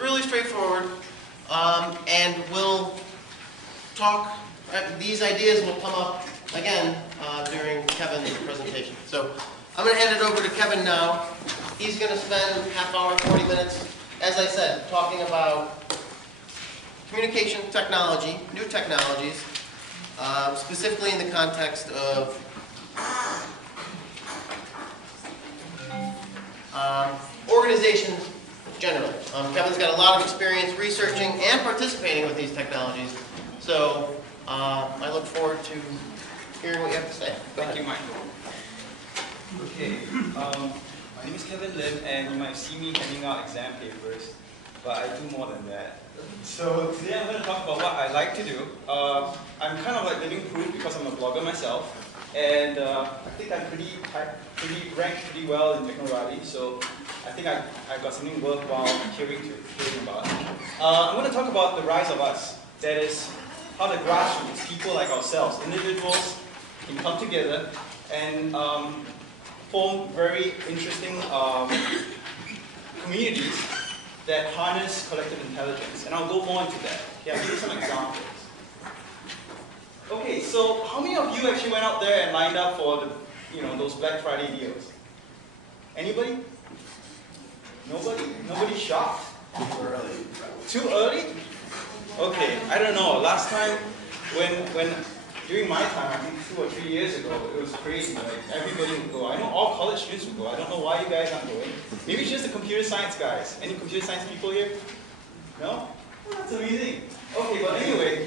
really straightforward, and we'll talk. These ideas will come up again during Kevin's presentation. So I'm going to hand it over to Kevin now. He's going to spend half hour, 40 minutes, as I said, talking about communication technology, new technologies, specifically in the context of organizations generally. Kevin's got a lot of experience researching and participating with these technologies, so I look forward to hearing what you have to say. Thank you, Michael. Okay, my name is Kevin Lim, and you might see me handing out exam papers, but I do more than that. So today I'm going to talk about what I like to do. I'm kind of like living proof because I'm a blogger myself, and I think I'm ranked pretty well in Technorally, so I think I got something worthwhile hearing about. I'm going to talk about the rise of us. That is, how the grassroots, people like ourselves, individuals, can come together and form very interesting communities that harness collective intelligence. And I'll go more into that. Okay, I'll give you some examples. Okay, so how many of you actually went out there and lined up for the, those Black Friday deals? Anybody? Nobody? Nobody shocked? Too early. Too early? Okay, I don't know. Last time, during my time, I think 2 or 3 years ago, it was crazy. Like, everybody would go. I know all college students would go. I don't know why you guys aren't going. Maybe it's just the computer science guys. Any computer science people here? No? Oh, that's amazing. Okay, but anyway,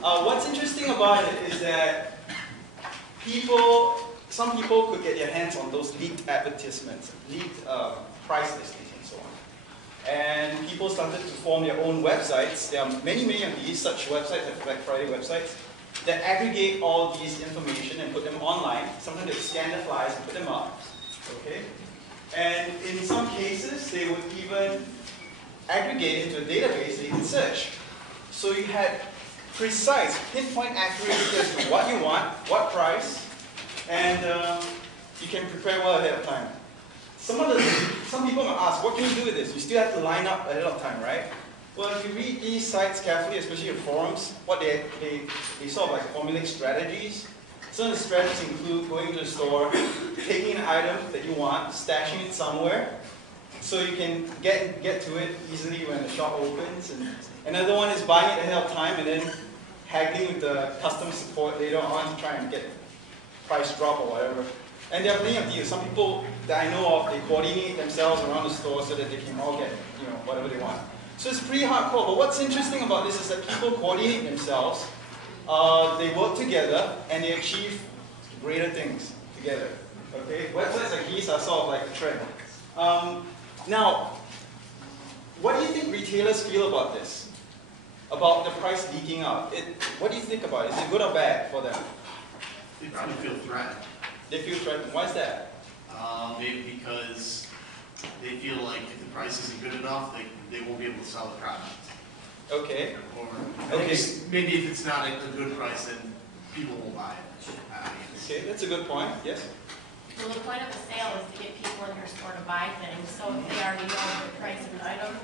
what's interesting about it is that some people could get their hands on those leaked advertisements, leaked price listings and so on. And people started to form their own websites. There are many of these such websites, like Black Friday websites, that aggregate all these information and put them online. Sometimes they scan the flyers and put them up. Okay? And in some cases, they would even aggregate into a database that you can search. So you had precise, pinpoint accuracy as to what you want, what price, and you can prepare well ahead of time. Some people might ask, what can you do with this? You still have to line up ahead of time, right? Well, if you read these sites carefully, especially the forums, what they sort of like formulate strategies. Some of the strategies include going to the store, taking an item that you want, stashing it somewhere, so you can get to it easily when the shop opens. And another one is buying it ahead of time and then haggling with the customer support later on to try and get price drop or whatever. And there are plenty of deals. Some people that I know of, they coordinate themselves around the store so that they can all get whatever they want. So it's pretty hardcore. But what's interesting about this is that people coordinate themselves, they work together, and they achieve greater things together. Okay, websites like these are sort of like a trend. Now, what do you think retailers feel about this? About the price leaking out? What do you think about it? Is it good or bad for them? They probably feel threatened. They feel threatened. Why is that? Maybe because they feel like if the price isn't good enough, they won't be able to sell the product. Okay. Or Okay. maybe if it's not a good price, then people will buy it. Okay, that's a good point. Yes? Well, the point of the sale is to get people in your store to buy things. So if they already know the price of an item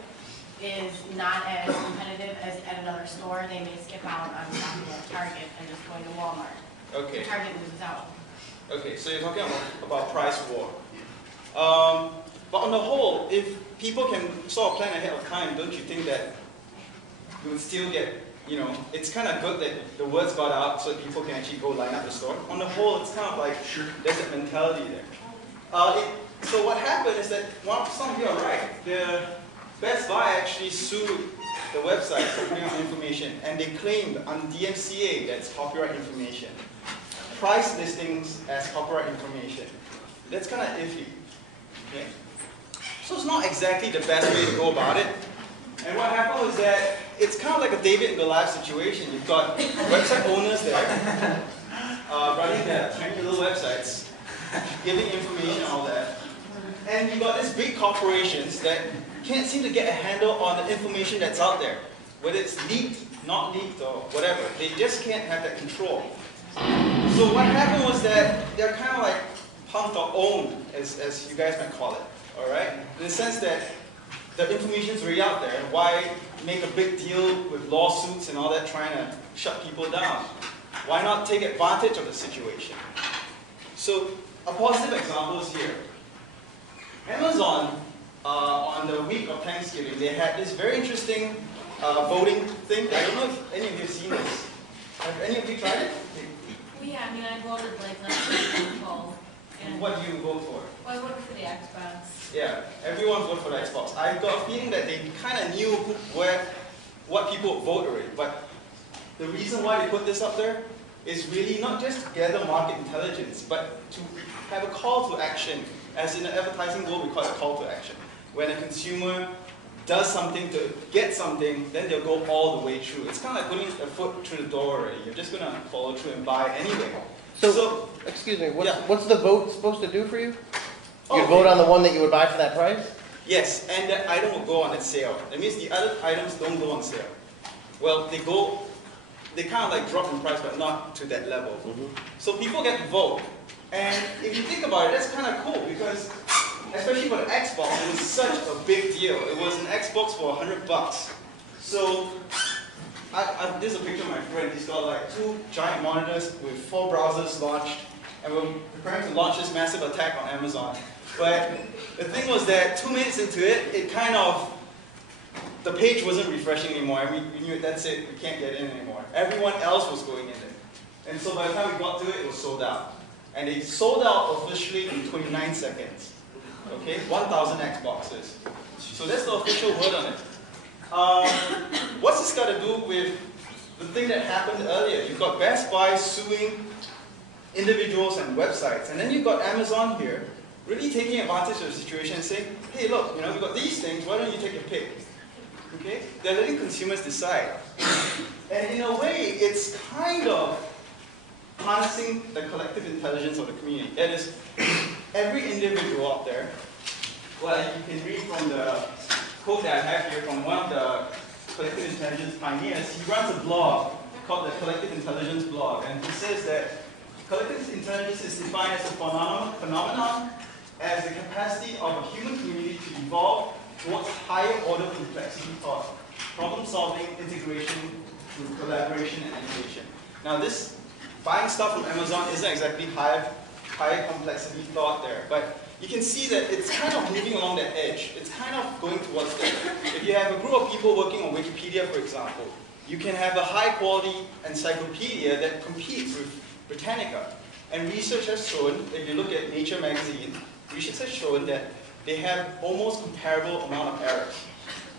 is not as competitive as at another store, they may skip out on shopping at Target and just going to Walmart. Okay. Target loses out. Okay, so you're talking about price war. But on the whole, if people can sort of plan ahead of time, don't you think that you would still get, it's kind of good that the words got out so that people can actually go line up the store. On the whole, it's kind of like, there's a mentality there. So what happened is that, some of you are right, the Best Buy actually sued the website for putting out information, and they claimed on DMCA that's copyright information. Price listings as copyright information. That's kind of iffy. Okay? So it's not exactly the best way to go about it. And what happened was that it's kind of like a David and Goliath situation. You've got website owners there running their tiny little websites, giving information and all that. And you've got these big corporations that can't seem to get a handle on the information that's out there. Whether it's leaked, not leaked, or whatever. They just can't have that control. So what happened was that they're kind of like punked or owned, as you guys might call it. Alright? In the sense that the information's already out there. Why make a big deal with lawsuits and all that trying to shut people down? Why not take advantage of the situation? So a positive example is here. Amazon, on the week of Thanksgiving, they had this very interesting voting thing. I don't know if any of you have seen this. Have any of you tried it? Yeah, I mean, I voted like last week in poll. And What do you vote for? well, I voted for the Xbox. Yeah, everyone voted for the Xbox. I've got a feeling that they kind of knew what people would vote already. But the reason why they put this up there is really not just to gather market intelligence, but to have a call to action. As in the advertising world, we call it a call to action. When a consumer does something to get something, then they'll go all the way through. It's kind of like putting a foot through the door already. You're just going to follow through and buy anyway. So excuse me, yeah. what's the vote supposed to do for you? Oh, You'd vote on the one that you would buy for that price? Yes, and that item will go on its sale. That means the other items don't go on sale. Well, they kind of like drop in price, but not to that level. So people get to vote. And if you think about it, that's kind of cool because, especially for the Xbox, it was such a big deal. It was an Xbox for $100. So, this is a picture of my friend. He's got like 2 giant monitors with 4 browsers launched, and we're preparing to launch this massive attack on Amazon. But the thing was that 2 minutes into it, the page wasn't refreshing anymore. I mean, we knew that's it. We can't get in anymore. Everyone else was going in there, and so by the time we got to it, it was sold out. And they sold out officially in 29 seconds. Okay, 1,000 Xboxes. So that's the official word on it. What's this got to do with the thing that happened earlier? You've got Best Buy suing individuals and websites, and then you've got Amazon here, really taking advantage of the situation and saying, hey, look, we've got these things. Why don't you take a pick? Okay, they're letting consumers decide, and in a way, it's kind of harnessing the collective intelligence of the community. That is, every individual out there, well, you can read from the quote that I have here from one of the collective intelligence pioneers. He runs a blog called the Collective Intelligence Blog, and he says that collective intelligence is defined as a phenomenon as the capacity of a human community to evolve towards higher order complexity thought, problem solving, integration, through collaboration and innovation. Now this buying stuff from Amazon isn't exactly high complexity thought there, but you can see that it's kind of moving along that edge. It's kind of going towards that. If you have a group of people working on Wikipedia, for example, you can have a high quality encyclopedia that competes with Britannica. And research has shown, if you look at Nature magazine, research has shown that they have almost comparable amount of errors.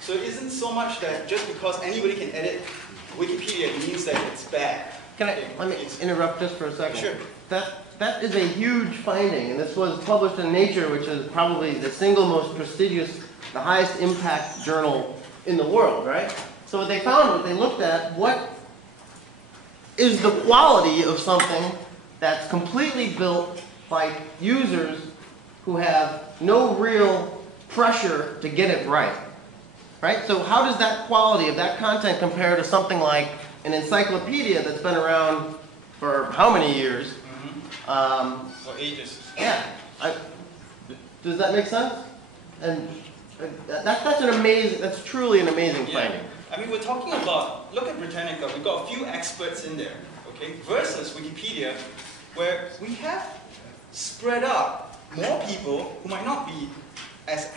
So it isn't so much that just because anybody can edit Wikipedia, it means that it's bad. Let me interrupt just for a second. Sure. That is a huge finding, and this was published in Nature, which is probably the single most prestigious, the highest impact journal in the world, right? So what they found, what they looked at, what is the quality of something that's completely built by users who have no real pressure to get it right, right? So how does that quality of that content compare to something like an encyclopedia that's been around for how many years? For ages. Yeah. Does that make sense? And that's truly an amazing finding. I mean, we're talking about, look at Britannica, we've got a few experts in there, okay, versus Wikipedia, where we have spread out more people who might not be as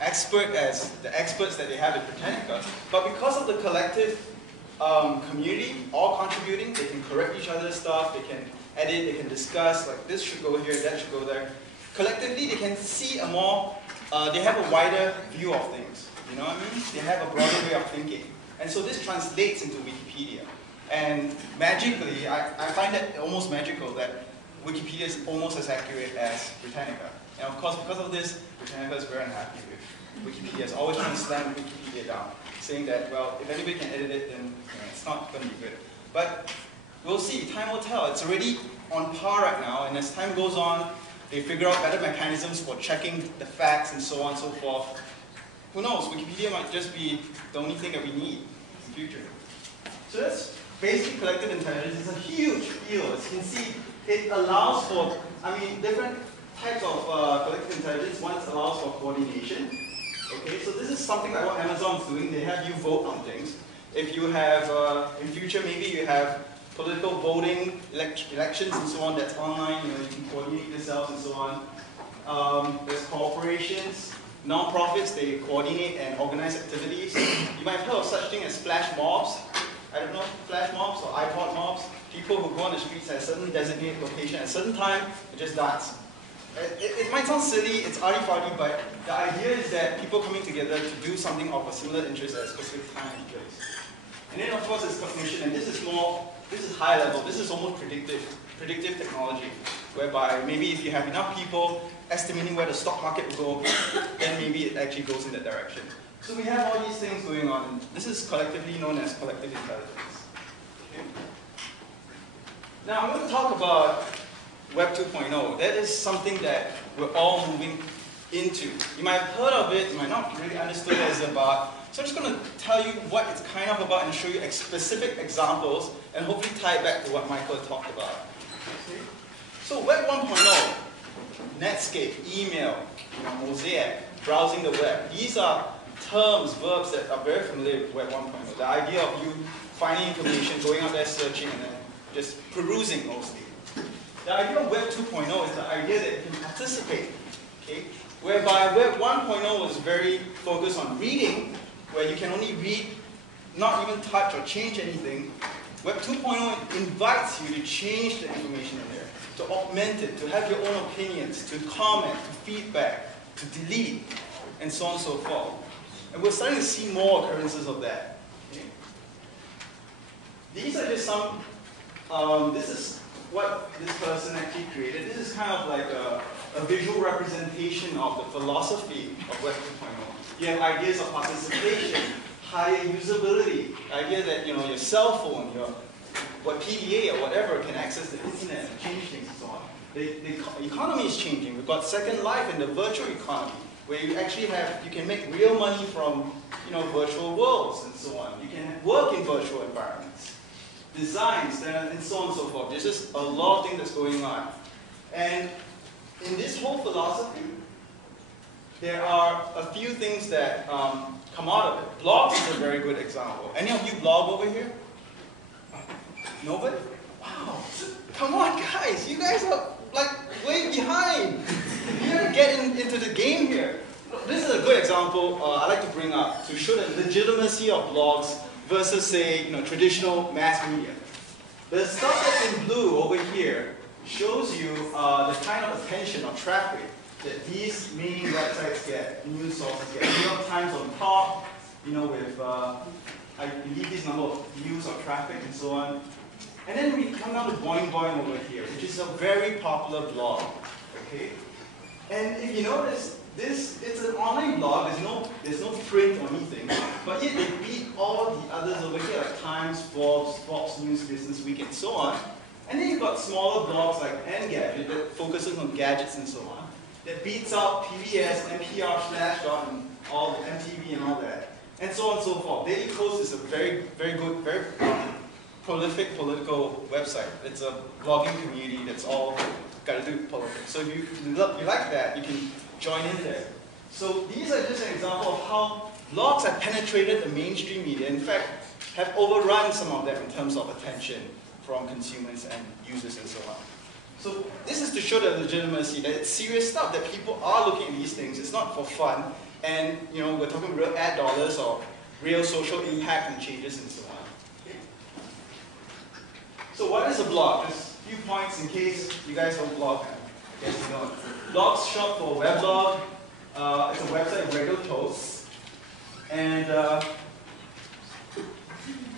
expert as the experts that they have at Britannica, but because of the collective community, all contributing, they can correct each other's stuff, they can edit, they can discuss, like this should go here, that should go there. Collectively, they can see a more, they have a wider view of things, you know what I mean? They have a broader way of thinking. And so this translates into Wikipedia. And magically, I find it almost magical that Wikipedia is almost as accurate as Britannica. And of course, because of this, Britannica is very unhappy with Wikipedia. It's always trying to slam Wikipedia down, saying that, well, if anybody can edit it, then it's not going to be good. But we'll see, time will tell. It's already on par right now, and as time goes on, they figure out better mechanisms for checking the facts and so on and so forth. Who knows, Wikipedia might just be the only thing that we need in the future. So that's basic collective intelligence. It's a huge field. As you can see, it allows for, different types of collective intelligence. One allows for coordination. Okay, so this is something like what Amazon's doing. They have you vote on things. If you have, in future, maybe you have political voting, elections and so on that's online, you can coordinate yourselves and so on. There's corporations, non-profits, they coordinate and organize activities. You might have heard of such thing as flash mobs. I don't know, flash mobs or iPod mobs. People who go on the streets at a certain designated location at a certain time and just dance. It might sound silly, it's arty-farty, but the idea is that people coming together to do something of a similar interest at a specific time and place. And then of course it's cognition, and this is high level, this is almost predictive technology, whereby maybe if you have enough people estimating where the stock market will go, then maybe it actually goes in that direction. So we have all these things going on, and this is collectively known as collective intelligence. Okay. Now I'm going to talk about Web 2.0. That is something that we're all moving into. You might have heard of it, you might not really understand what it's about. So I'm just going to tell you what it's kind of about and show you specific examples and hopefully tie it back to what Michael talked about. Okay. So Web 1.0, Netscape, email, Mosaic, browsing the web. These are terms, verbs that are very familiar with Web 1.0. The idea of you finding information, going out there searching, and then just perusing mostly. The idea of Web 2.0 is the idea that you can participate, okay? Whereby Web 1.0 was very focused on reading, where you can only read, not even touch or change anything. Web 2.0 invites you to change the information in there, to augment it, to have your own opinions, to comment, to feedback, to delete, and so on and so forth. And we're starting to see more occurrences of that. Okay? These are just some, this is what this person actually created. This is kind of like a visual representation of the philosophy of Web 2.0. You have ideas of participation, higher usability, the idea that your cell phone, your PDA or whatever can access the internet and change things and so on. The economy is changing. We've got SecondLife in the virtual economy, where you actually you can make real money from virtual worlds and so on. You can work in virtual environments. Designs, and so on and so forth. There's just a lot of things that's going on. And in this whole philosophy, there are a few things that come out of it. Blogs is a very good example. Any of you blog over here? Nobody? Wow. Come on, guys. You guys are like way behind. You gotta get into the game here. This is a good example I like to bring up to show the legitimacy of blogs versus, say, traditional mass media. The stuff that's in blue over here shows you the kind of attention or traffic that these main websites get, news sources get. New York Times on top, with, I believe this number of views or traffic and so on. And then we come down to Boing Boing over here, which is a very popular blog, okay? And if you notice, it's an online blog, there's no print or anything, but yet they beat all the others over here, like Times, Forbes News, Business Week, and so on. And then you've got smaller blogs like Engadget that focuses on gadgets and so on, that beats out PBS, NPR, Slashdot, and all the MTV and all that, and so on and so forth. Daily Kos is a very, very good, very prolific political website. It's a blogging community that's all got to do with politics. So if you like that, you can join in there. So these are just an example of how blogs have penetrated the mainstream media. In fact, have overrun some of them in terms of attention from consumers and users and so on. So this is to show the legitimacy, that it's serious stuff, that people are looking at these things. It's not for fun. And we're talking real ad dollars or real social impact and changes and so on. Okay. So what is a blog? Just a few points in case you guys don't blog. I guess you don't. Blog's short for weblog. It's a website with regular posts. And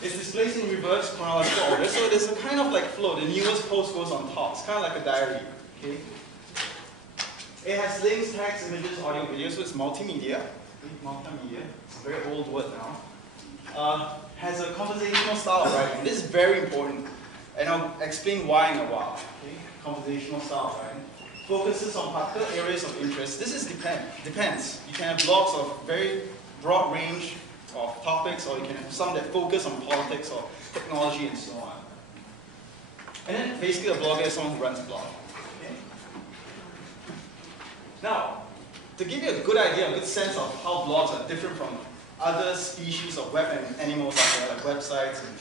it's displayed in reverse chronological order. So there's a kind of like flow. The newest post goes on top. It's kind of like a diary. Okay? It has links, text, images, audio, video, so it's multimedia. Multimedia. It's a very old word now. Has a conversational style of writing. This is very important. And I'll explain why in a while. Okay? Conversational style of writing. Focuses on particular areas of interest. This is depends. You can have blogs of very broad range of topics, or you can have some that focus on politics or technology and so on. And then basically a blogger is someone who runs a blog. Okay? Now, to give you a good idea, a good sense of how blogs are different from other species of web and animals out there, like websites and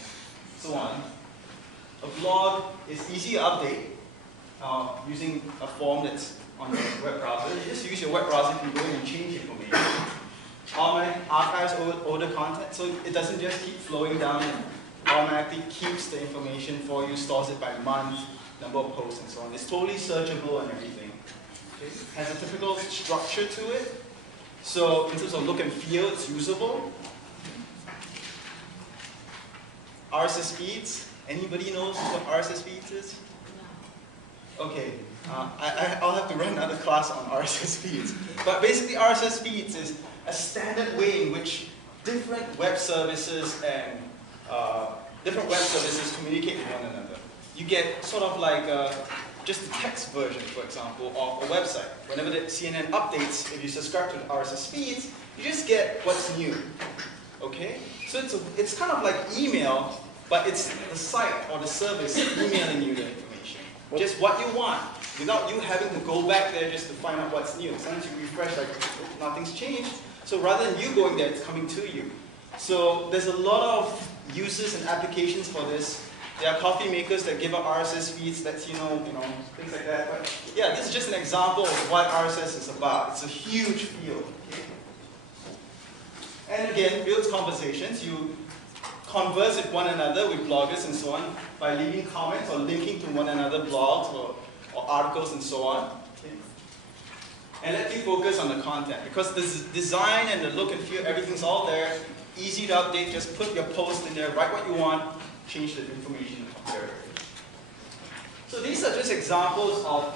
so on, a blog is easy to update using a form that's on your web browser. You just use your web browser, you can go in and change information. Automatic archives older content, so it doesn't just keep flowing down and automatically keeps the information for you, stores it by month, number of posts, and so on. It's totally searchable and everything. Okay? It has a typical structure to it. So in terms of look and feel, it's usable. RSS feeds. Anybody knows what RSS feeds is? Okay, I'll have to run another class on RSS feeds. But basically RSS feeds is a standard way in which different web services and communicate with one another. You get sort of like just a text version, for example, of a website. Whenever the CNN updates, if you subscribe to the RSS feeds, you just get what's new. Okay? So it's kind of like email, but it's the site or the service emailing you the information. Just what you want, without you having to go back there just to find out what's new. Sometimes you refresh, like nothing's changed. So rather than you going there, it's coming to you. So there's a lot of uses and applications for this. There are coffee makers that give out RSS feeds, lets you know, things like that. But yeah, this is just an example of what RSS is about. It's a huge field. Okay? And again, builds conversations. You converse with one another, with bloggers and so on, by leaving comments or linking to one another blogs or articles and so on. Okay? And let you focus on the content, because the design and the look and feel, everything's all there, easy to update. Just put your post in there, write what you want, change the information there. So these are just examples of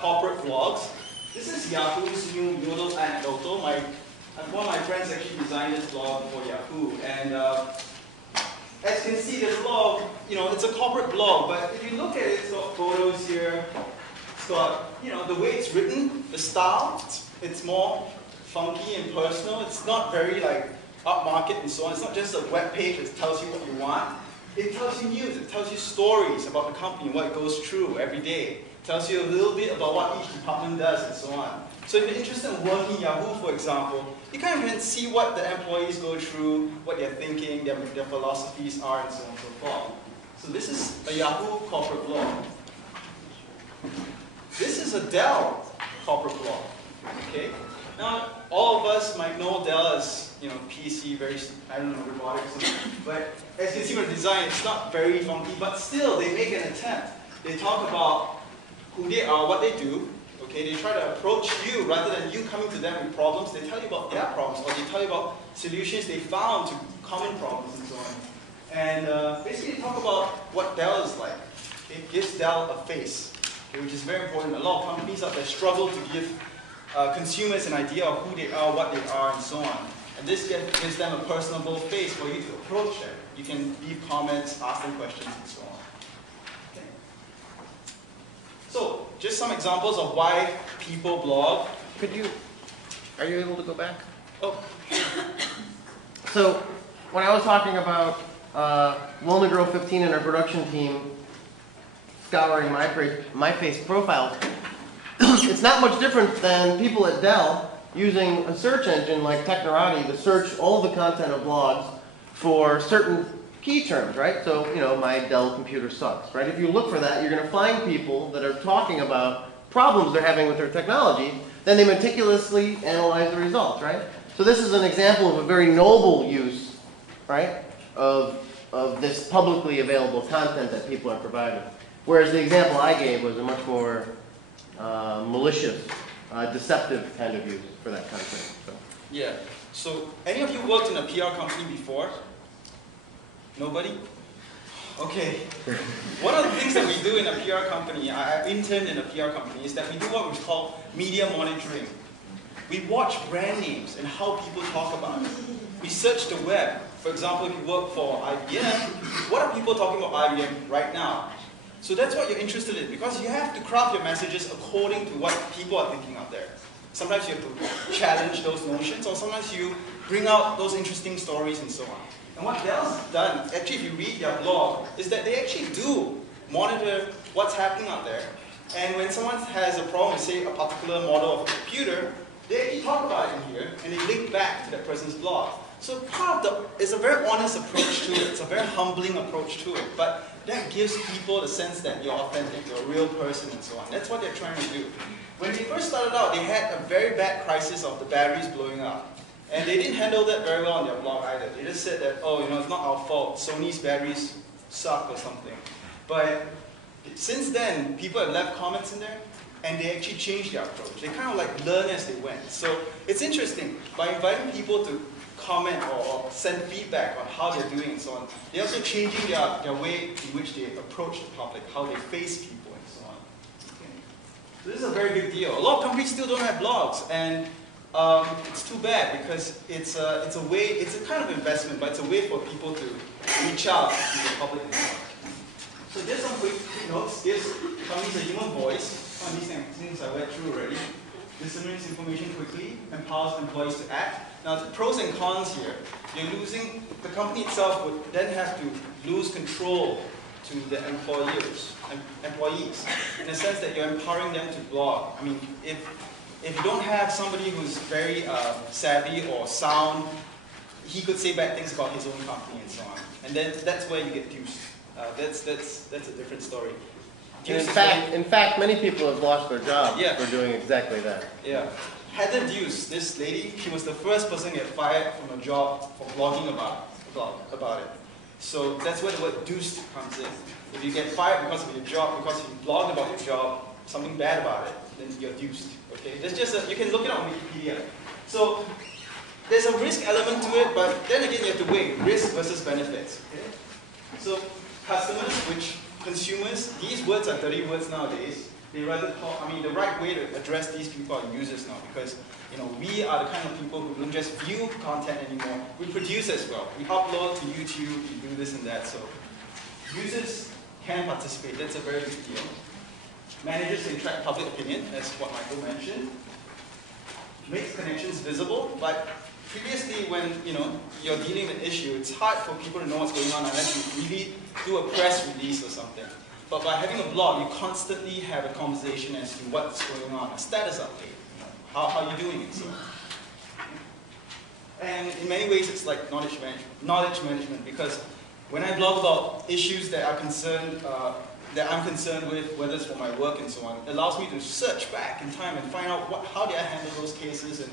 corporate blogs. This is Yahoo's new Yodel Anecdotal. One of my friends actually designed this blog for Yahoo, and as you can see, there's a lot of, it's a corporate blog, but if you look at it, it's got photos here, it's got, the way it's written, the style, it's more funky and personal. It's not very like upmarket and so on. It's not just a web page that tells you what you want. It tells you news, it tells you stories about the company, what it goes through every day. It tells you a little bit about what each department does and so on. So if you're interested in working in Yahoo, for example, you kind of can see what the employees go through, what they're thinking, their philosophies are, and so on and so forth. So this is a Yahoo corporate blog. This is a Dell corporate blog. Okay? Now, all of us might know Dell as, PC, very, robotic or something. But as you can see from the design, it's not very funky, but still, they make an attempt. They talk about who they are, what they do. Okay, they try to approach you rather than you coming to them with problems. They tell you about their problems, or they tell you about solutions they found to common problems and so on. And basically, they talk about what Dell is like. It gives Dell a face, okay, which is very important. A lot of companies out there struggle to give consumers an idea of who they are, what they are, and so on. And this gives them a personable face for you to approach them. You can leave comments, ask them questions, and so on. Okay. So, just some examples of why people blog. Are you able to go back? Oh. So, when I was talking about Lonely Girl 15 and our production team scouring my face profiles, it's not much different than people at Dell using a search engine like Technorati to search all the content of blogs for certain key terms, right? So, my Dell computer sucks, right? If you look for that, you're going to find people that are talking about problems they're having with their technology. Then they meticulously analyze the results, right? So this is an example of a very noble use, right, of this publicly available content that people are providing. Whereas the example I gave was a much more malicious, deceptive kind of use for that content. So. Yeah. So, any of you worked in a PR company before? Nobody? Okay. One of the things that we do in a PR company, I interned in a PR company, is that we do what we call media monitoring. We watch brand names and how people talk about it. We search the web. For example, if you work for IBM, what are people talking about IBM right now? So that's what you're interested in, because you have to craft your messages according to what people are thinking out there. Sometimes you have to challenge those notions, or sometimes you bring out those interesting stories and so on. And what Dell's done, actually if you read their blog, is that they actually do monitor what's happening out there. And when someone has a problem with, say, a particular model of a computer, they actually talk about it in here, and they link back to that person's blog. So part of it's a very honest approach to it. It's a very humbling approach to it. But that gives people the sense that you're authentic, you're a real person, and so on. That's what they're trying to do. When they first started out, they had a very bad crisis of the batteries blowing up. And they didn't handle that very well on their blog either. They just said that, oh, you know, it's not our fault. Sony's batteries suck or something. But since then, people have left comments in there, and they actually changed their approach. They kind of like learn as they went. So it's interesting. By inviting people to comment or send feedback on how they're doing and so on, they're also changing their way in which they approach the public, how they face people and so on. Okay. So this is a very big deal. A lot of companies still don't have blogs, and it's too bad because it's a way, it's a kind of investment, but it's a way for people to reach out to the public. So there's some quick notes. This company's a human voice. Some of these things I went through already. Disseminates information quickly, empowers employees to act. Now the pros and cons here, you're losing, the company itself would then have to lose control to the employees, in the sense that you're empowering them to blog. I mean, if you don't have somebody who's very savvy or sound, he could say bad things about his own company and so on. And then that's where you get deuced. That's a different story. In fact, many people have lost their jobs Yeah. for doing exactly that. Yeah. Heather Deuce, this lady, she was the first person to get fired from a job for blogging about it. So that's where the word deuced comes in. If you get fired because of your job, because you blogged about your job, something bad about it, then you're deuced. Okay? There's just you can look it up on Wikipedia. So there's a risk element to it, but then again you have to weigh risk versus benefits. Okay? So customers, which consumers, these words are dirty words nowadays. They rather call, I mean, the right way to address these people are users now, because we are the kind of people who don't just view content anymore. We produce as well. We upload to YouTube, we do this and that. So users can participate. That's a very big deal. Managers can track public opinion, as what Michael mentioned. Makes connections visible, but previously when you're dealing with an issue, it's hard for people to know what's going on unless you really do a press release or something. But by having a blog, you constantly have a conversation as to what's going on, a status update, how are you doing and so on. And in many ways, it's like knowledge management, because when I blog about issues that I'm concerned with, whether it's for my work and so on, it allows me to search back in time and find out how did I handle those cases, and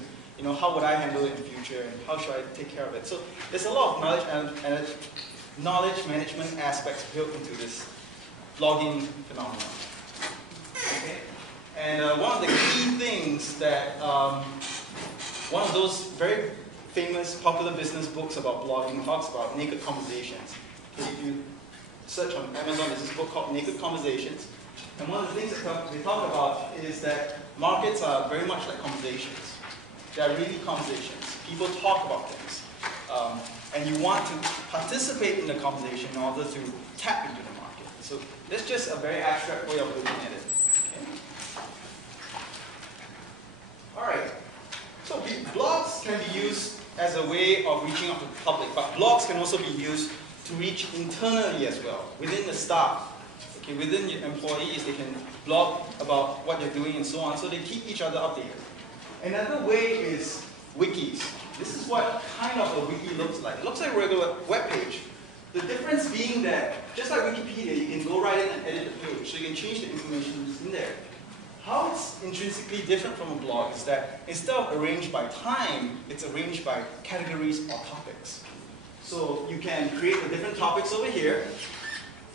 how would I handle it in the future, and how should I take care of it. So there's a lot of knowledge management aspects built into this blogging phenomenon. Okay? And one of the key things that, one of those very famous, popular business books about blogging talks about naked conversations. Okay, if you search on Amazon, there's this book called Naked Conversations. And one of the things that they talk about is that markets are very much like conversations. They are really conversations. People talk about things. And you want to participate in the conversation in order to tap into the market. So that's just a very abstract way of looking at it. Okay? All right. So blogs can be used as a way of reaching out to the public, but blogs can also be used to reach internally as well, within the staff. Okay, within your employees, they can blog about what they're doing and so on, so they keep each other updated. Another way is wikis. This is what kind of a wiki looks like. It looks like a regular web page. The difference being that, just like Wikipedia, you can go right in and edit the page, so you can change the information that's in there. How it's intrinsically different from a blog is that instead of arranged by time, it's arranged by categories or topics. So you can create the different topics over here,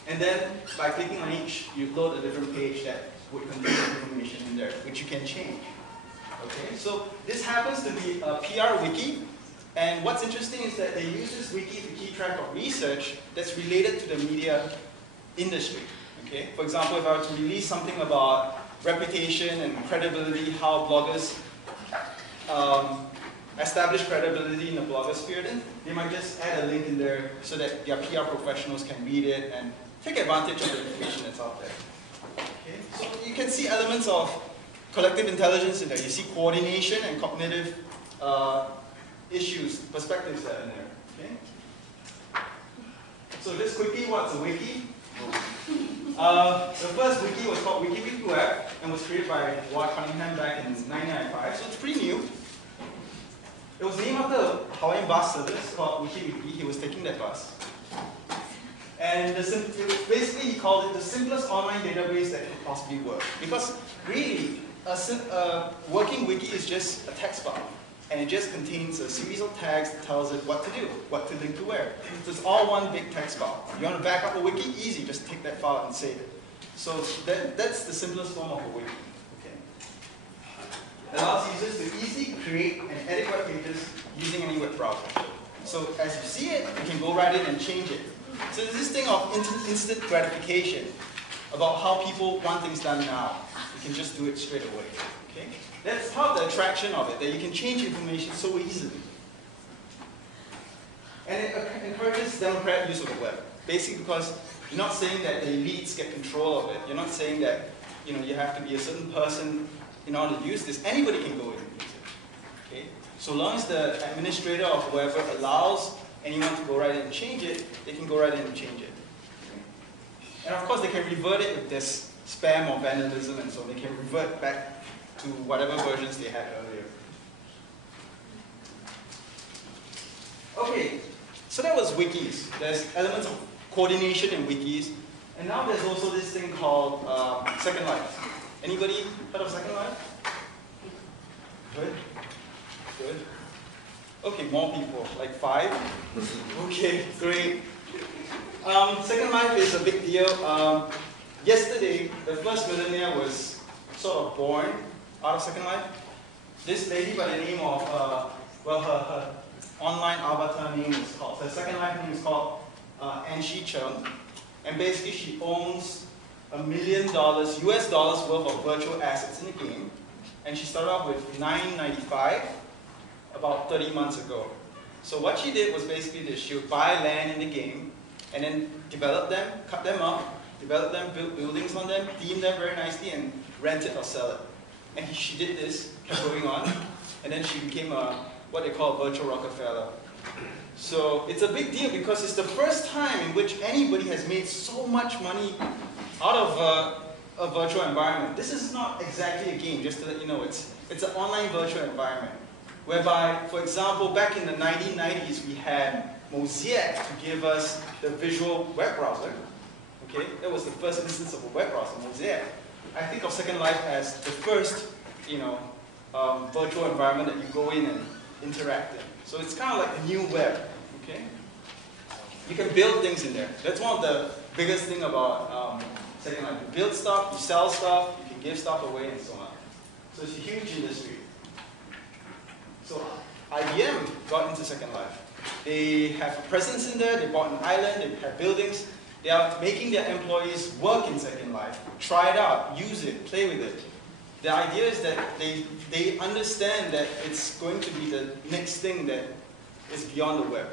and then by clicking on each, you load a different page that would contain information in there, which you can change. Okay, so this happens to be a PR wiki, and what's interesting is that they use this wiki to keep track of research that's related to the media industry. Okay, for example, if I were to release something about reputation and credibility, how bloggers establish credibility in the blogosphere, then they might just add a link in there so that their PR professionals can read it and take advantage of the information that's out there. Okay, so you can see elements of collective intelligence in there. You see coordination and cognitive issues, perspectives that are in there. Okay? So just quickly, what's a wiki? The first wiki was called WikiWeb and was created by Ward Cunningham back in 1995, so it's pretty new. It was named after a Hawaiian bus service called WikiWiki. He was taking that bus. And basically he called it the simplest online database that could possibly work. Because really, a working wiki is just a text file. And it just contains a series of tags that tells it what to do, what to link to where. So it's all one big text file. You want to back up a wiki? Easy, just take that file and save it. So that's the simplest form of a wiki. Okay. It allows users to easily create and edit web pages using any web browser. So as you see it, you can go right in and change it. So there's this thing of instant gratification about how people want things done now. You can just do it straight away. Okay? That's part of the attraction of it, that you can change information so easily. And it encourages democratic use of the web. Basically because you're not saying that the elites get control of it. You're not saying that you have to be a certain person in order to use this. Anybody can go in and use it. Okay? So long as the administrator or whoever allows anyone to go right in and change it, they can go right in and change it. And of course, they can revert it if there's spam or vandalism, and so they can revert back to whatever versions they had earlier. Okay, so that was wikis. There's elements of coordination in wikis, and now there's also this thing called SecondLife. Anybody heard of SecondLife? Good? Good. Okay, more people, like 5. Okay, great. SecondLife is a big deal. Yesterday, the first millionaire was sort of born out of SecondLife. This lady by the name of, her online avatar name is called, her SecondLife name is called Anshi Chung. And basically she owns $1 million US dollars worth of virtual assets in the game. And she started off with $9.95 about 30 months ago. So what she did was basically this. She would buy land in the game and then develop them, cut them up, develop them, build buildings on them, theme them very nicely, and rent it or sell it. And she did this, kept going on, and then she became what they call a virtual Rockefeller. So it's a big deal because it's the first time in which anybody has made so much money out of a virtual environment. This is not exactly a game, just to let you know. It's an online virtual environment, whereby, for example, back in the 1990s, we had Mosaic to give us the visual web browser. Okay, that was the first instance of a web browser, Mosaic. I think of SecondLife as the first, virtual environment that you go in and interact in. So it's kind of like a new web. Okay, you can build things in there. That's one of the biggest thing about SecondLife. You build stuff, you sell stuff, you can give stuff away, and so on. So it's a huge industry. So IBM got into SecondLife. They have a presence in there. They bought an island. They have buildings. They are making their employees work in SecondLife, try it out, use it, play with it. The idea is that they understand that it's going to be the next thing that is beyond the web.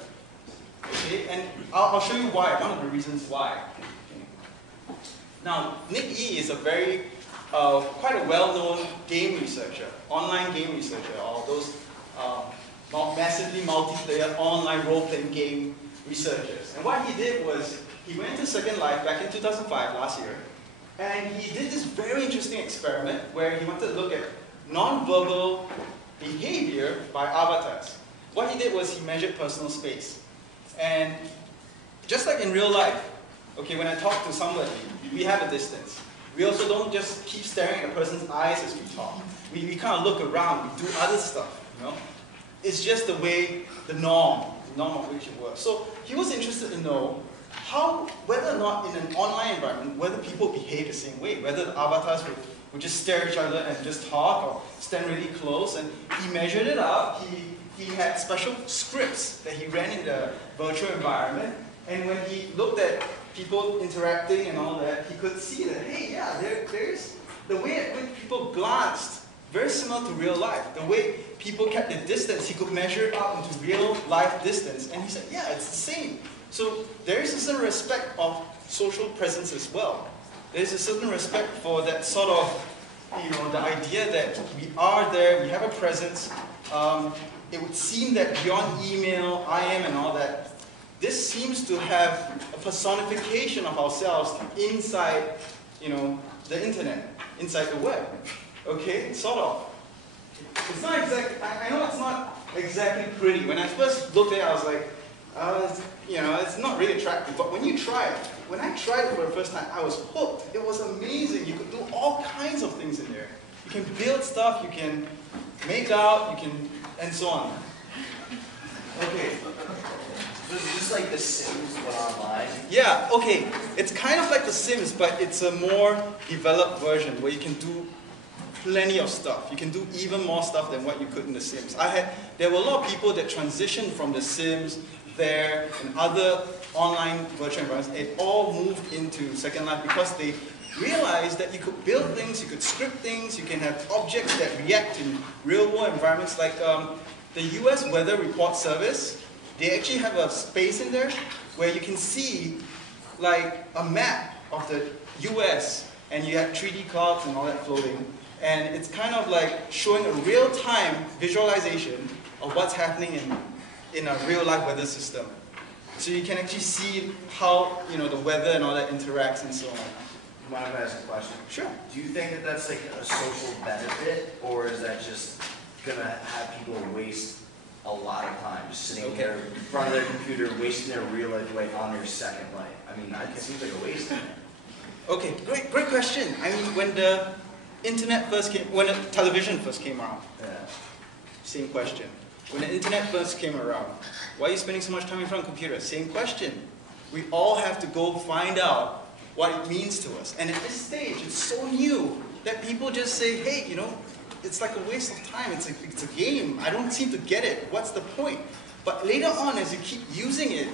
Okay, and I'll show you why. One of the reasons why. Okay. Now, Nick E is a very quite a well-known game researcher, online game researcher, all those massively multiplayer online role-playing game researchers. And what he did was he went to SecondLife back in 2005, last year, and he did this very interesting experiment where he wanted to look at non-verbal behavior by avatars. What he did was he measured personal space. And just like in real life, okay, when I talk to somebody, we have a distance. We also don't just keep staring at a person's eyes as we talk. We kind of look around, we do other stuff, It's just the way, the norm of which it works. So he was interested to know whether or not in an online environment, whether people behave the same way, whether the avatars would just stare at each other and just talk or stand really close. And he measured it out. He had special scripts that he ran in the virtual environment. And when he looked at people interacting and all that, he could see that, hey, yeah, there's the way at which people glanced, very similar to real life. The way people kept their distance, he could measure it out into real life distance. And he said, yeah, it's the same. So there is a certain respect of social presence as well. There is a certain respect for that sort of, the idea that we are there, we have a presence. It would seem that beyond email, IM and all that, this seems to have a personification of ourselves inside, the internet, inside the web. Okay, sort of. It's not exactly, I know it's not exactly pretty. When I first looked at it, I was like, it's not really attractive. But when you try it, when I tried it for the first time, I was hooked. It was amazing. You could do all kinds of things in there. You can build stuff, you can make out, and so on. Okay. So it's just like The Sims but online? Yeah, okay. It's kind of like The Sims, but it's a more developed version where you can do plenty of stuff. You can do even more stuff than what you could in The Sims. There were a lot of people that transitioned from The Sims there and other online virtual environments. It all moved into Second Life because they realized that you could build things, you could script things, you can have objects that react in real-world environments like the US Weather Report Service. They actually have a space in there where you can see like a map of the US and you have 3D clouds and all that floating. And it's kind of like showing a real-time visualization of what's happening in a real-life weather system. So you can actually see how the weather and all that interacts and so on. You mind if I ask a question? Sure. Do you think that that's like a social benefit, or is that just gonna have people waste a lot of time just sitting there in front of their computer, wasting their real life away on their Second Life? I mean, it seems like a waste of it. Okay, great question. I mean, when the internet first came, when the television first came around, same question. When the internet first came around, why are you spending so much time in front of a computer? Same question. We all have to go find out what it means to us. And at this stage, it's so new that people just say, hey, it's like a waste of time. It's a game. I don't seem to get it. What's the point? But later on, as you keep using it,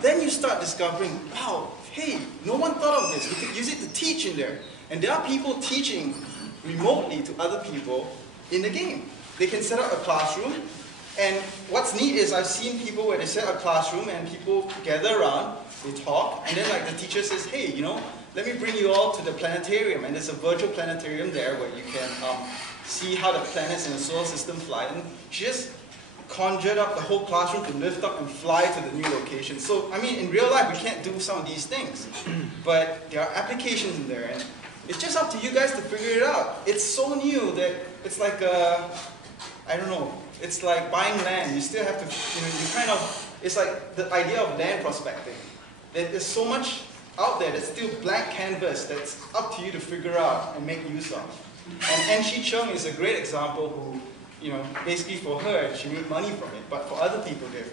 then you start discovering, wow, hey, no one thought of this. We could use it to teach in there. And there are people teaching remotely to other people in the game. They can set up a classroom. And what's neat is I've seen people where they set up a classroom and people gather around, they talk, and then like the teacher says, hey, let me bring you all to the planetarium. And there's a virtual planetarium there where you can see how the planets in the solar system fly. And she just conjured up the whole classroom to lift up and fly to the new location. So, I mean, in real life, we can't do some of these things. But there are applications in there. And it's just up to you guys to figure it out. It's so new that it's like, I don't know, it's like buying land. You still have to, it's like the idea of land prospecting. There's so much out there that's still blank canvas that's up to you to figure out and make use of. And Enshi Chung is a great example who, basically for her, she made money from it. But for other people, there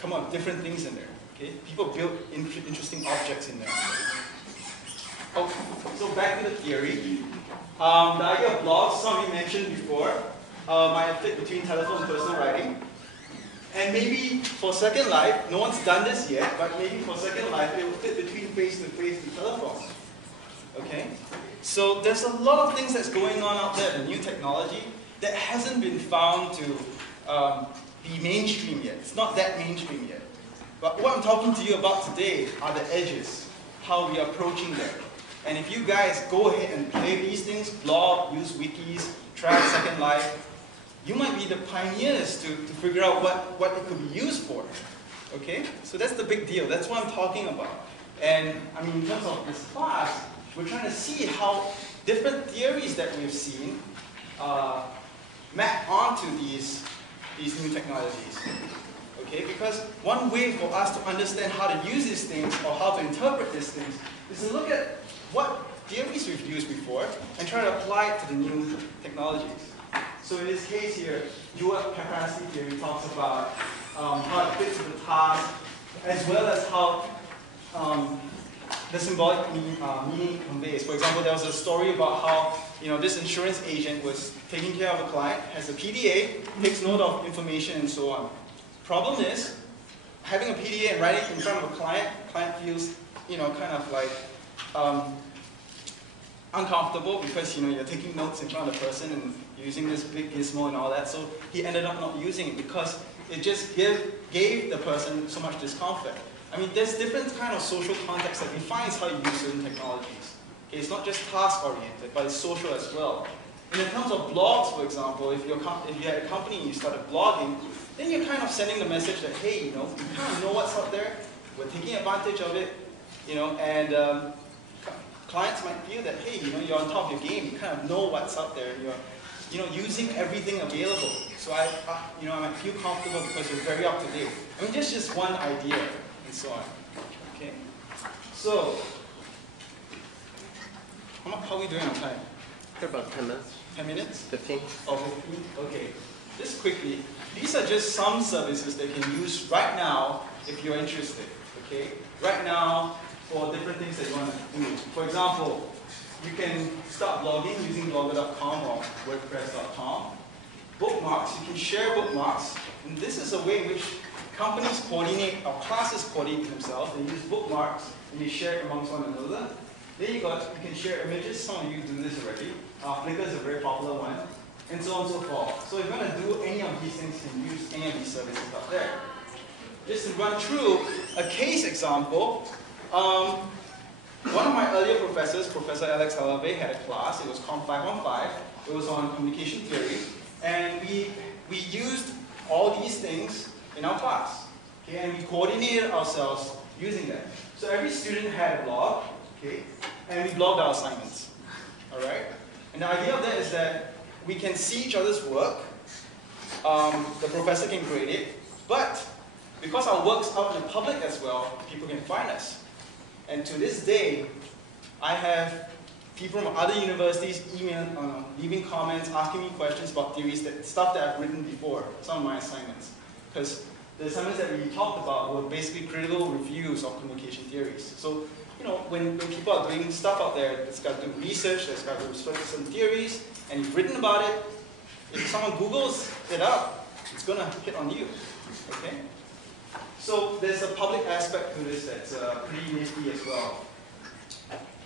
come on, different things in there. Okay, people build interesting objects in there. Okay, so back to the theory. The idea of blogs, somebody mentioned before, might have fit between telephone and personal writing. And maybe for Second Life, no one's done this yet, but maybe for Second Life, it will fit between face-to-face and telephone. Okay? So there's a lot of things that's going on out there, the new technology, that hasn't been found to be mainstream yet. It's not that mainstream yet. But what I'm talking to you about today are the edges, how we are approaching them. And if you guys go ahead and play these things, blog, use wikis, try Second Life, you might be the pioneers to figure out what it could be used for. Okay? So that's the big deal. That's what I'm talking about. And I mean, in terms of this class, we're trying to see how different theories that we've seen map onto these new technologies. Okay? Because one way for us to understand how to use these things or how to interpret these things is to look at what theories we've used before and try to apply it to the new technologies. So in this case here, dual capacity theory talks about how it fits with the task, as well as how the symbolic meaning conveys. For example, there was a story about how this insurance agent was taking care of a client, has a PDA, takes note of information and so on. Problem is, having a PDA and writing it in front of a client feels kind of like uncomfortable because you're taking notes in front of the person and using this big gizmo and all that. So he ended up not using it because it just gave the person so much discomfort. I mean, there's different kind of social context that defines how you use certain technologies. Okay, it's not just task-oriented, but it's social as well. And in terms of blogs, for example, if you had a company and you started blogging, then you're kind of sending the message that, hey, you kind of know what's out there, we're taking advantage of it, and clients might feel that, hey, you're on top of your game, you kind of know what's out there, and you're using everything available. So I might feel comfortable because you're very up to date. I mean, just one idea, and so on. Okay. So, how are we doing on time? Got about 10 minutes, 10 minutes? 15. Oh, 15? Okay. Just quickly, these are just some services that you can use right now if you're interested. Okay? Right now, for different things that you want to do. For example, you can start blogging using blogger.com or wordpress.com. Bookmarks, you can share bookmarks. And this is a way in which companies coordinate, or classes coordinate themselves. They use bookmarks and they share it amongst one another. Then you can share images. Some of you do this already. Flickr is a very popular one. And so on and so forth. So if you're going to do any of these things, you can use any of these services out there. Just to run through a case example, one of my earlier professors, Professor Alex Halave, had a class. It was Com 515. It was on communication theory. And we used all these things in our class. Okay? And we coordinated ourselves using that. So every student had a blog, okay? And we blogged our assignments. All right? And the idea of that is that we can see each other's work. The professor can grade it. But because our work's out in the public as well, people can find us. And to this day, I have people from other universities leaving comments, asking me questions about theories, stuff that I've written before, some of my assignments. Because the assignments that we talked about were basically critical reviews of communication theories. So, when people are doing stuff out there, it's got to do research, it's got to respect some theories, and you've written about it, if someone Googles it up, it's going to hit on you. Okay? So there's a public aspect to this that's pretty nifty as well.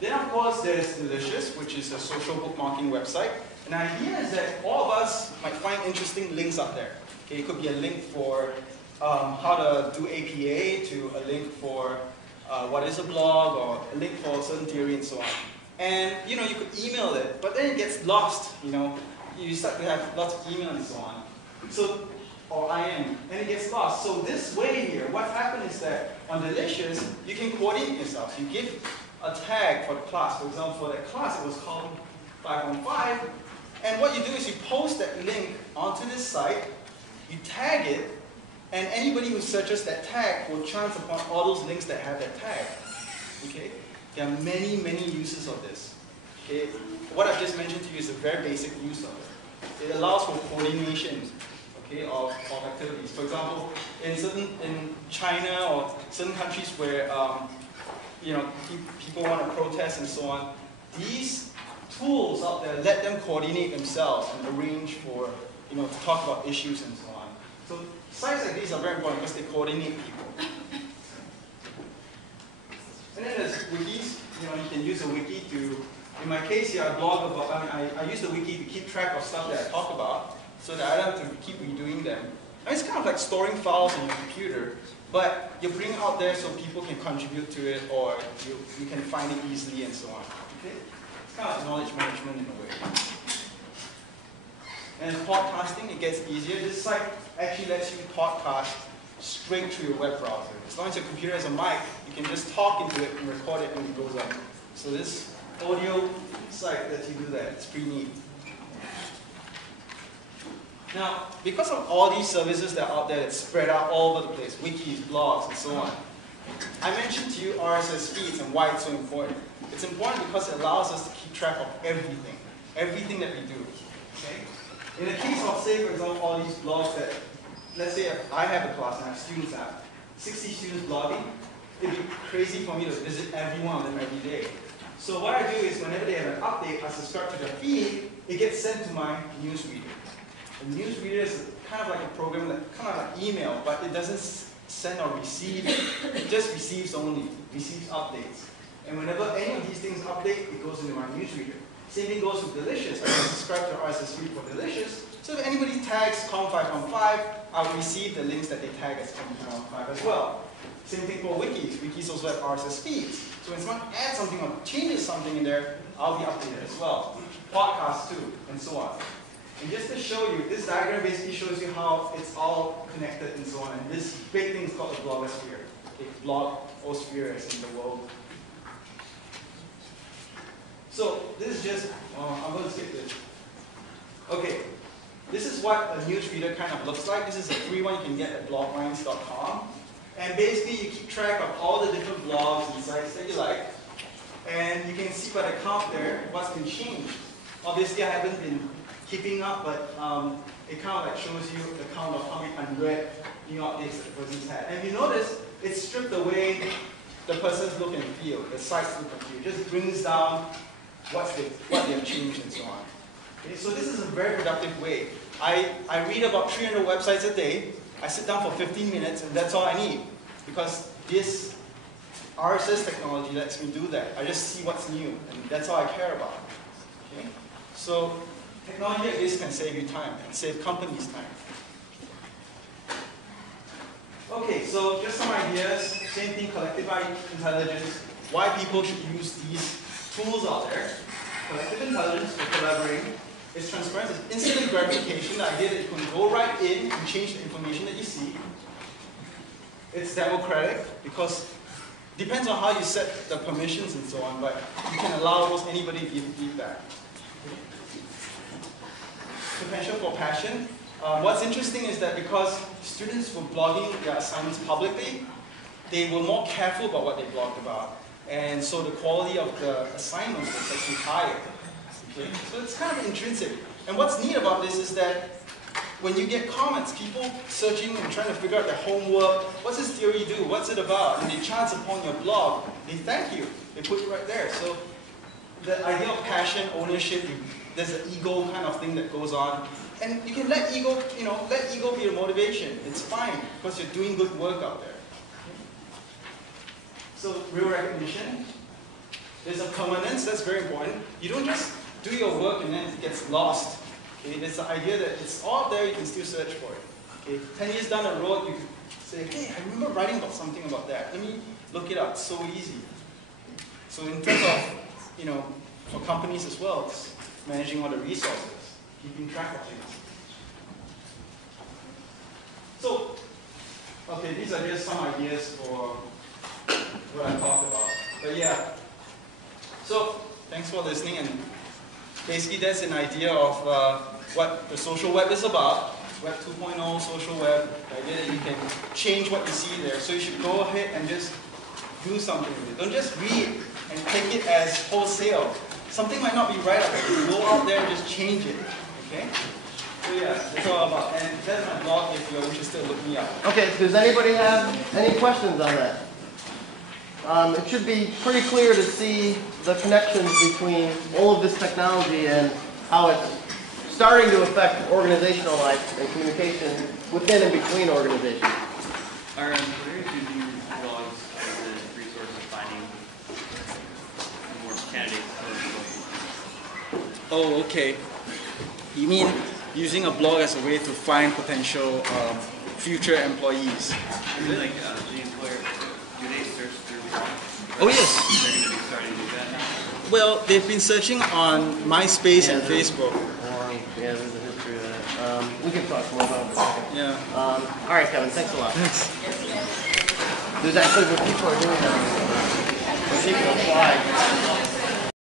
Then of course there's Delicious, which is a social bookmarking website. And the idea is that all of us might find interesting links out there. Okay, it could be a link for how to do APA, to a link for what is a blog, or a link for a certain theory and so on. And you could email it, but then it gets lost. You start to have lots of email and so on. So, or IM, and it gets lost. So this way here, what happened is that on Delicious, you can coordinate yourself. You give a tag for the class. For example, for that class, it was called 515. And what you do is you post that link onto this site, you tag it, and anybody who searches that tag will chance upon all those links that have that tag. Okay? There are many, many uses of this. Okay? What I've just mentioned to you is a very basic use of it. It allows for coordination, okay, of activities. For example, in China or certain countries where people want to protest and so on, these tools out there let them coordinate themselves and arrange for to talk about issues and so on. So sites like these are very important because they coordinate people. And then there's wikis. You can use a wiki to. In my case here, I blog about. I use the wiki to keep track of stuff that I talk about, so that I don't have to keep redoing them. And it's kind of like storing files on your computer, but you bring it out there so people can contribute to it, or you can find it easily and so on. Okay? It's kind of like knowledge management in a way. And podcasting, it gets easier. This site actually lets you podcast straight through your web browser. As long as your computer has a mic, you can just talk into it and record it when it goes up. So this audio site lets you do that. It's pretty neat. Now, because of all these services that are out there that spread out all over the place, wikis, blogs, and so on, I mentioned to you RSS feeds and why it's so important. It's important because it allows us to keep track of everything that we do. Okay? In the case of, say, for example, all these blogs that, let's say I have a class and I have students have 60 students blogging, it'd be crazy for me to visit every one of them every day. So what I do is whenever they have an update, I subscribe to their feed, it gets sent to my newsreader. The newsreader is kind of like a program that kind of like email, but it doesn't send or receive. It just receives only, receives updates. And whenever any of these things update, it goes into my newsreader. Same thing goes with Delicious. I can subscribe to RSS feed for Delicious. So if anybody tags Com515, I'll receive the links that they tag as Com515 as well. Same thing for wikis. Wikis also have RSS feeds. So when someone adds something or changes something in there, I'll be updated as well. Podcasts too, and so on. And just to show you, this diagram basically shows you how it's all connected and so on. And this big thing is called the blogosphere. blog sphere as in the world. So this is just, I'm going to skip this. Okay, this is what a news reader kind of looks like. This is a free one you can get at bloglines.com. And basically you keep track of all the different blogs and sites that you like. And you can see by the count there what's been changed. Obviously I haven't been keeping up, but it kind of like shows you the count of how many unread new updates that the person's had. And if you notice, it's stripped away the person's look and feel, the site's look and feel. It just brings down what they've changed and so on. Okay, so this is a very productive way. I read about 300 websites a day. I sit down for 15 minutes and that's all I need. Because this RSS technology lets me do that. I just see what's new and that's all I care about. Okay? So technology like this can save you time and save companies time. Okay, so just some ideas. Same thing, collective intelligence. Why people should use these tools out there. Collective intelligence for collaborating. It's transparent, it's instant gratification, the idea that you can go right in and change the information that you see. It's democratic because it depends on how you set the permissions and so on, but you can allow almost anybody to give feedback. Potential for passion. What's interesting is that because students were blogging their assignments publicly, they were more careful about what they blogged about. And so the quality of the assignments was actually higher. Okay? So it's kind of intrinsic. And what's neat about this is that when you get comments, people searching and trying to figure out their homework, what's this theory do, what's it about, and they chance upon your blog, they thank you. They put it right there. So the idea of passion, ownership, there's an ego kind of thing that goes on. And you can let ego, let ego be a motivation. It's fine because you're doing good work out there. So real recognition. There's a permanence, that's very important. You don't just do your work and then it gets lost. Okay? There's the idea that it's all there, you can still search for it. Okay? 10 years down the road, you can say, hey, I remember writing about something about that. Let me look it up, it's so easy. So in terms of, for companies as well, it's managing all the resources, keeping track of things. So, okay, these are just some ideas for what I talked about. But yeah, so thanks for listening, and basically that's an idea of what the social web is about. Web 2.0, social web, the idea that you can change what you see there. So you should go ahead and just do something with it. Don't just read and take it as wholesale. Something might not be right up there. Go out there and just change it. Okay? So yeah, that's all about. And that's my blog if you're interested, look me up. Okay, does anybody have any questions on that? It should be pretty clear to see the connections between all of this technology and how it's starting to affect organizational life and communication within and between organizations. Are employers using blogs as a resource of finding more candidates for employees? Oh, okay. You mean using a blog as a way to find potential future employees? Is it like the employer, do they search through blogs? Oh, yes. They're going to be starting to do that now? Well, they've been searching on MySpace and Facebook. Yeah, there's a history of that. We can talk more about it in a second. Yeah. All right, Kevin, thanks a lot. Thanks. There's actually what people are doing now. When people apply,